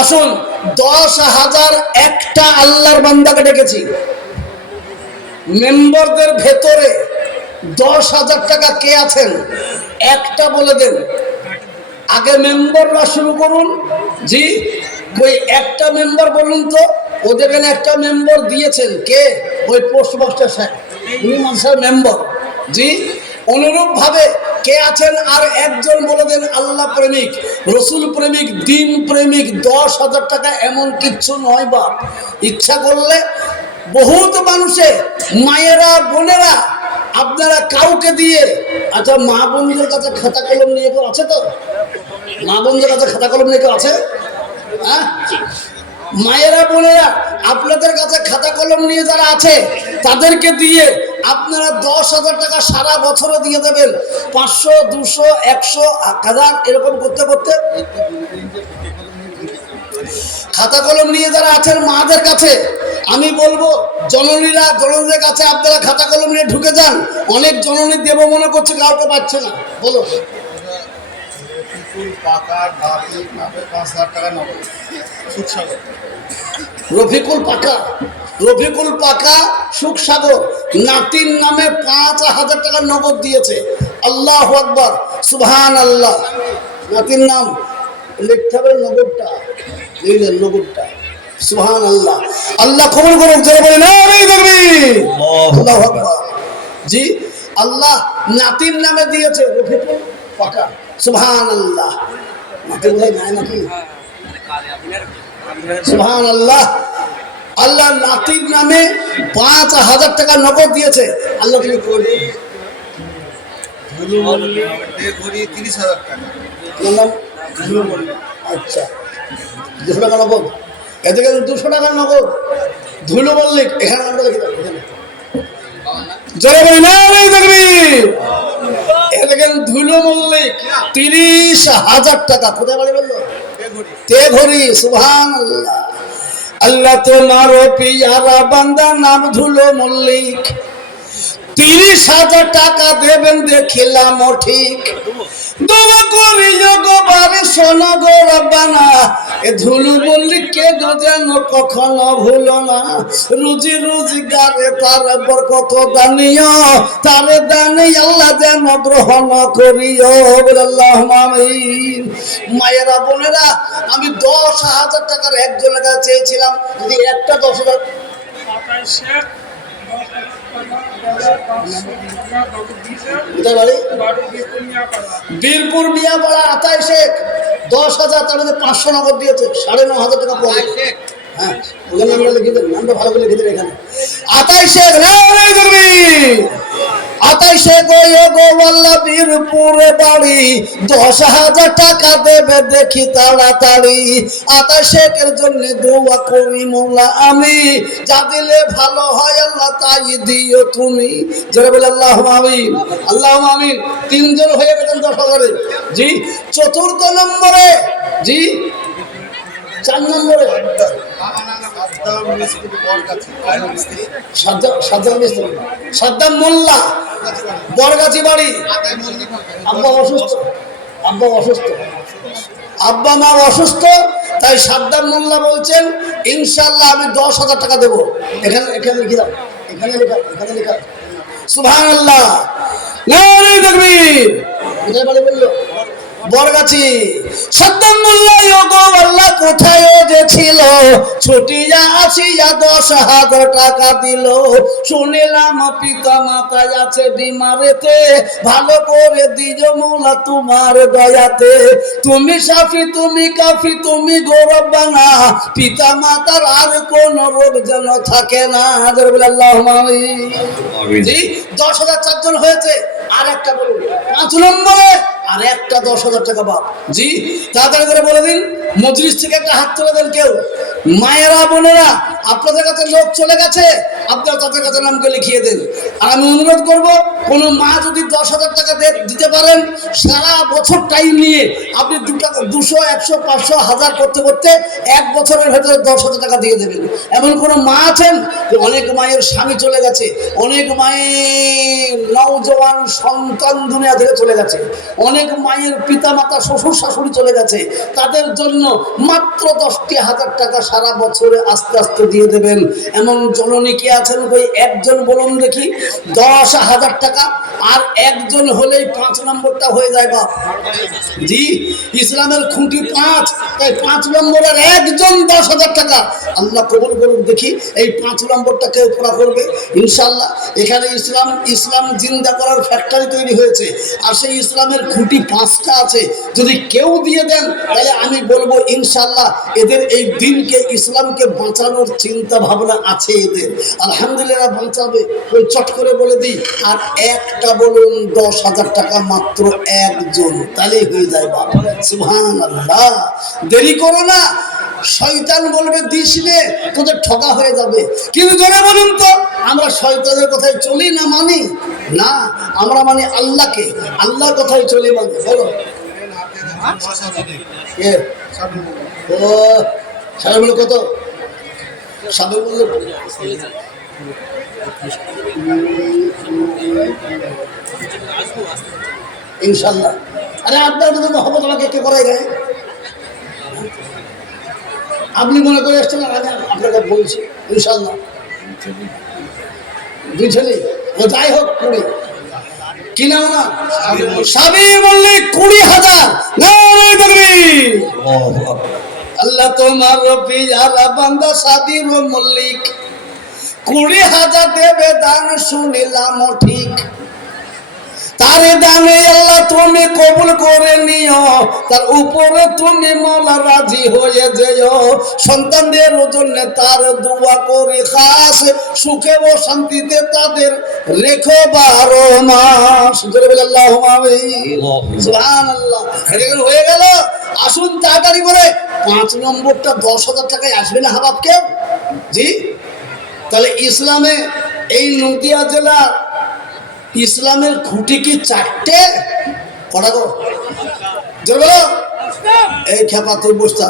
আসুন 10,000 একটা আল্লাহর বান্দাকে ডেকেছি, মেম্বারদের ভেতরে 10,000 টাকা কে আছেন একটা বলে দেন। আগে মেম্বাররা শুরু করুন। জি, ওই একটা মেম্বার বলুন তো। ওদের এখানে একটা মেম্বার দিয়েছেন কে? ওই পোস্ট মাস্টার সাহেব, উনি মানসার মেম্বার। জি, অনুরূপ ভাবে কে আছেন আর একজন বলে দেন আল্লাহ প্রেমিক, রসুল প্রেমিক, দিন প্রেমিক। 10,000 টাকা এমন কিচ্ছু নয় বাপ। ইচ্ছা করলে বহুত মানুষে, মায়েরা বোনেরা, আপনারা কাউকে দিয়ে, আচ্ছা মা বোনদের কাছে খাতা কলম নিয়ে কেউ আছে তো? মা বোনদের কাছে খাতা কলম নিয়ে কেউ আছে? হ্যাঁ, মায়েরা বোনেরা আপনাদের কাছে খাতা কলম নিয়ে যারা আছে তাদেরকে দিয়ে আপনারা 10,000 টাকা সারা বছরে দিয়ে দেবেন। 500, 200, 100, 1000 এরকম করতে করতে খাতা কলম নিয়ে যারা আছেন মাদের কাছে আমি বলবো, জননীদের কাছে আপনারা খাতা কলম নিয়ে ঢুকে যান। অনেক জননী দেব মনে করছে, কাউকে পাচ্ছে না। বলো। রফিকুল পাকা সুখসাগর নাতির নামে 5,000 টাকা নগদ দিয়েছে। আল্লাহু আকবার, সুবহানাল্লাহ। নাতির নাম লিখতে হবে, নগদটা দিলেন, নগদটা। সুবহানাল্লাহ, আল্লাহ কবুল করুন। জোরে বলেন আমিন তাকবীর, আল্লাহু আকবার। জি, আল্লাহ নাতির নামে দিয়েছে রফিকুল পাকা। সুবহানাল্লাহ, নাতি বলে নাই নাকি? সুবহানাল্লাহ, আল্লাহ নাতির নামে 5,000 টাকা নগদ দিয়েছে। আল্লাহ তুমি করবে। আচ্ছা, 200 টাকা নগদ, এদিকে 200 টাকা নগদ। ধুলো মল্লিক এখানে আমরা লিখে দেবো, জোরে বলি না তাকবীর। এদিকে ধুলো মল্লিক 30,000 টাকা। কোথায় বাড়ি বললো? তেঘরি। সুবহানাল্লাহ, আল্লাহ তোমারও পিয়ারা বান্দা নাম ধুলো মল্লিক, 30,000 টাকা দেবেন দেখিলাম ঠিক। দোয়া করি যোগবারে শোনো গো রব্বানা, এ ধুলু মল্লিককে গো যেন কখনো ভুলো না। রুজি রোজগারে তার বরকত দানিও, তার দানি আল্লাহ যেন গ্রহণ করিও। আল্লাহুম্মা আমিন। মায়েরা বোনেরা, আমি 10,000 টাকার একজনের কাছে চেয়েছিলাম, যদি একটা 10,000 বীরপুর মিয়াপাড়া 28 10,000, তার মধ্যে 500 নগদ দিয়েছে, 9,500 টাকা পড়ে। হ্যাঁ, ওখানে আমরা লিখে দেন, নামটা ভালো করে লিখে দেন। এখানে 28 গোয়াল্লা বীরপুরে বাড়ি, 10,000 টাকা দেবে দেখি তাড়াতাড়ি। 28 জন্য দোয়া করি মৌলা আমি, যা দিলে ভালো হয় আল্লাহ তাই দিও তুমি। যারা বলে আল্লাহুম্মা আমিন, আল্লাহুম্মা আমিন। 3 জন হয়ে গেছেন 10,000-এ। জি, চতুর্থ নম্বরে, জি 4 নম্বরে সাদ্দাম মোল্লা, বরগাছি বাড়ি। আব্বা মা অসুস্থ, তাই সাদ্দাম মোল্লা বলছেন ইনশাআল্লাহ আমি 10,000 টাকা দেবো। এখানে লিখে দাও, এখানে লেখা। সুবহানাল্লাহ, নারে তাকবীর। কোথায় বাড়ি বললো? বরগাছি। সাদ্দাম মোল্লা গো আল্লাহ কোথায় যে ছিল, ছুটিয়া আসিয়া 10,000 টাকা দিল। শুনিলাম পিতা মাতায় আছে বিমারেতে, ভালো করে দিও মৌলা তোমার দয়াতে। তুমি সাফি, তুমি কাফি, তুমি গো রব্বানা, পিতা মাতার আর কোন রোগ যেন থাকে না। আল্লাহুম্মা আমিন। জি, 10,000 4 জন হয়েছে। আর একটা বলুন, 5 নম্বরে আর একটা 10,000 টাকা বাপ। জি, তাড়াতাড়ি করে বলে দিন। মজলিস থেকে একটা হাত তুলে দেন কেউ। মায়েরা বোনেরা, আপনাদের কাছে লোক চলে গেছে, আপনারা তাদের কাছে নামকে লিখিয়ে দেন। আর আমি অনুরোধ করব, কোনো মা যদি 10,000 টাকা দিতে পারেন, সারা বছর টাইম নিয়ে আপনি 200, 100, 500, 1000 করতে করতে 1 বছরের ভেতরে 10,000 টাকা দিয়ে দেবেন। এমন কোনো মা আছেন যে অনেক মায়ের স্বামী চলে গেছে, অনেক মায়ের নওজওয়ান সন্তান দুনিয়া থেকে চলে গেছে, অনেক মায়ের পিতা মাতা শ্বশুর শাশুড়ি চলে গেছে, তাদের জন্য মাত্র 10,000 টাকা সারা বছরে আস্তে আস্তে দিয়ে দেবেন। এমন জননী কি আছেন? ওই একজন বলুন দেখি। 10,000 টাকা, আর একজন হলেই 5 নম্বরটা হয়ে যায় বাপ। জি, ইসলামের খুঁটি 5, তাই 5 নম্বরের একজন 10,000 টাকা। আল্লাহ কবুল করুন দেখি এই 5 নম্বরটা কেউ পুরা করবে ইনশাল্লাহ। এখানে ইসলাম জিন্দা করার ফ্যাক্টরি তৈরি হয়েছে, আর সেই ইসলামের খুঁটি 5টা আছে। যদি কেউ দিয়ে দেন তাহলে আমি বলবো ইনশাল্লাহ এদের এই দিনকে, ইসলামকে বাঁচানোর চিন্তা ভাবনা আছে এদের। আলহামদুলিল্লাহ বাঁচাবে। ওই চট করে বলে দিই, আর একটা বলুন 10,000 টাকা মাত্র একজন, তাহলেই হয়ে যায় বাবা। সুবহানাল্লাহ। দেরি করো না, শয়তান বলবে দিস নে, তোদের ঠকা হয়ে যাবে। কিন্তু জোরে বলুন তো, আমরা শয়তানের কথায় চলি না মানি? না, আমরা মানি আল্লাহকে, আল্লাহর কথায় চলি। বলো বলো, ও সারা বলো কত? সাবে বললো ইনশাল্লাহ। আরে আপনার যদি মহব্বত আমাকে কে করাই দেয়? আপনি মনে করে এসছেন, আমি আপনাকে বলছি ইনশাল্লাহ। 2 ছেলে, যাই হোক 20, কি নাম না? সাবির মল্লিক 20,000। আল্লাহ তোমার পিয়ারা বান্দা সাবির মল্লিক 20,000 দেবে দান, শুনিলাম ঠিক। তার দানে আল্লাহ তুমি কবুল করে নিও, তার উপরে তুমি মওলা রাজি হয়ে যেও। সন্তানদের জন্য তার দোয়া করি খাস, সুখে ও শান্তিতে তাদের রেখো 12 মাস। জোরে বলে আল্লাহুম্মা আমিন। সুবহানাল্লাহ। এরকম হয়ে গেল। আসুন তাড়াতাড়ি করে 5 নম্বরটা 10,000 টাকায় আসবে না হাবাব কেউ? জি, তাহলে ইসলামে এই নদিয়া জেলা ইসলামের খুঁটি কি 4টে? কটা গো? জোরে বলো। এই খেপা তুই বসতা,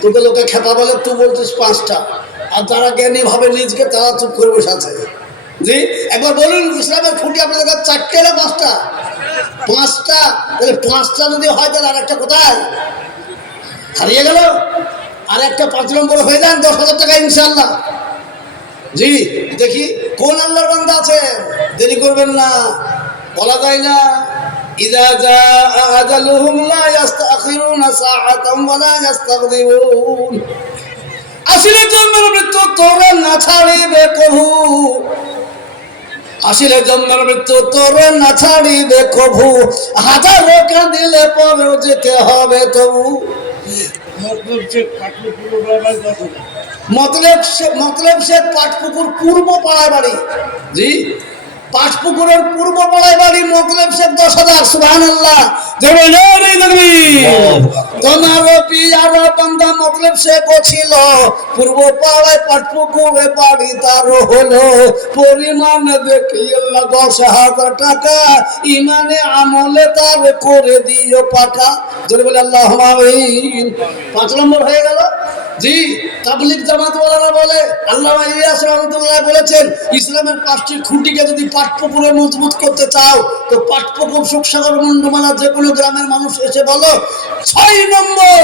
তোকে লোকে খেপা বলে, তুই বলছিস 5টা, আর যারা জ্ঞানী ভাবে নিজকে তারা চুপ করে বসে আছে। জি, একবার বলুন ইসলামের খুঁটি আপনাদের কাছে 4টে না 5টা? 5টা। তাহলে 5টা যদি হয় তাহলে আর একটা কোথায় হারিয়ে গেল? আর একটা 5 নম্বর হয়ে যান 10,000 টাকা ইনশাল্লাহ। জি, দেখি কোন আল্লাহর বান্দা আছে? দেরি করবেন না, বলা যায় না। ইযা জাআ আজালুহুম লা ইস্তাখিরুনা সাআতাম ওয়া লা ইস্তাকদিমুন। আসলে জন্মের মৃত্যু তোরে না ছাড়িবে কভু, আসলে জন্মের মৃত্যু তোরে না ছাড়িবে কভু, হাজারো কাঁদিলে পরেও যেতে হবে তবু। মতলব শেখ পাটপুকুর পূর্ব পাড়ায় বাড়ি। জি, পাটপুকুরের পূর্ব পাড়ায় বাড়ি, মতলব শেখ 10,000। সুবহানাল্লাহ। তোমার পিয়ারা বান্দা মতলব শেখ ছিল পূর্ব পাড়ায়, পাটপুকুরে বাড়ি তার হলো। পরিমাণ দেখি আল্লাহ 10,000 টাকা, ইমানে আমলে তার করে দিও পাকা। জোরে বলে আল্লাহুম্মা আমিন। 5 নম্বর হয়ে গেল। জি, তাবলীগ জামাতওয়ালারা বলে, আল্লামা ইলিয়াস রহমাতুল্লাহ বলেছেন, ইসলামের 5টি খুঁটিকে যদি পাটপুকুরে মজবুত করতে চাও তো পাটপুকুর, সুখসাগর, মুন্ডমালা যে কোনো গ্রামের মানুষ এসে বলো 6 নম্বর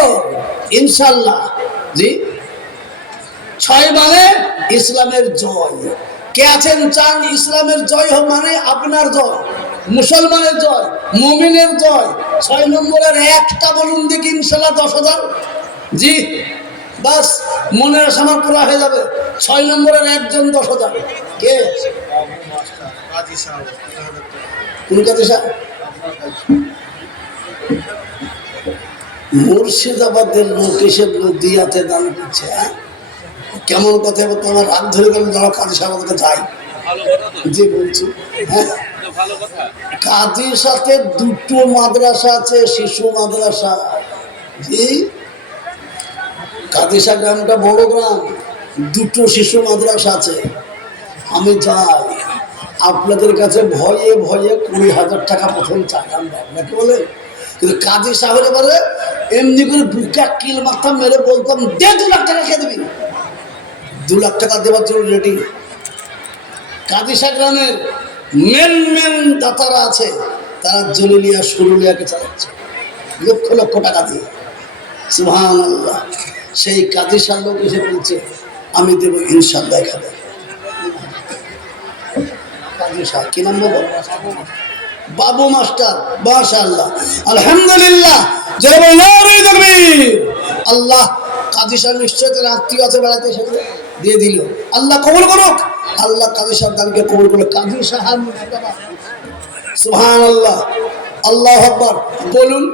ইনশাল্লাহ। জি, 6 মানে ইসলামের জয়। কে আছেন চান ইসলামের জয় হোক? মানে আপনার জয়, মুসলমানের জয়, মুমিনের জয়। 6 নম্বরের একটা বলুন দেখি ইনশাল্লাহ 10,000। জি, বাস মনের আশা পুরা হয়ে যাবে। 6 নম্বরের একজন 10,000। কে? কোন কাজে? মুর্শিদাবাদের লোক এসে নদিয়াতে দান করছে। কেমন কথা? তোমার রাত ধরে গেল, যারা কাজী সাহেবকে যাই। জি বলছি, হ্যাঁ, কাজীর সাথে 2টো মাদ্রাসা আছে, শিশু মাদ্রাসা। জি, কাদিসা গ্রামটা বড় গ্রাম, দুটো শিশু মাদ্রাসা আছে। আমি যাই আপনাদের কাছে ভয়ে ভয়ে 20,000 টাকা প্রথম চাইলাম, আপনাকে বলে, কিন্তু কাজী সাহেবের এবারে এমনি করে বুকে কিল মারতাম, মেরে বলতাম দে 2 লাখ টাকা খেয়ে দিবি। 2 লাখ টাকা দেওয়ার জন্য রেডি। কাদিসা গ্রামের মেন দাতারা আছে, তারা জলিলিয়া সুরুলিয়াকে চালাচ্ছে লক্ষ লক্ষ টাকা দিয়ে। সুবহানাল্লাহ। সেই কাদিসার লোক এসে বলছে আমি দেবো ইনশাল্লাহ। খাবে কাদিসা কি নাম বলো? বাবু মাস্টার। মাশাআল্লাহ, আলহামদুলিল্লাহ। আল্লাহ কাজী সাহেব নিশ্চয় তার আত্মীয় আছে, বেড়াতে এসেছে, দিয়ে দিল। আল্লাহ কবুল করুক, আল্লাহ কাজী সাহেব দানকে কবুল করুক। কাজী সাহেব সুবহানাল্লাহ, আল্লাহু আকবার বলুন।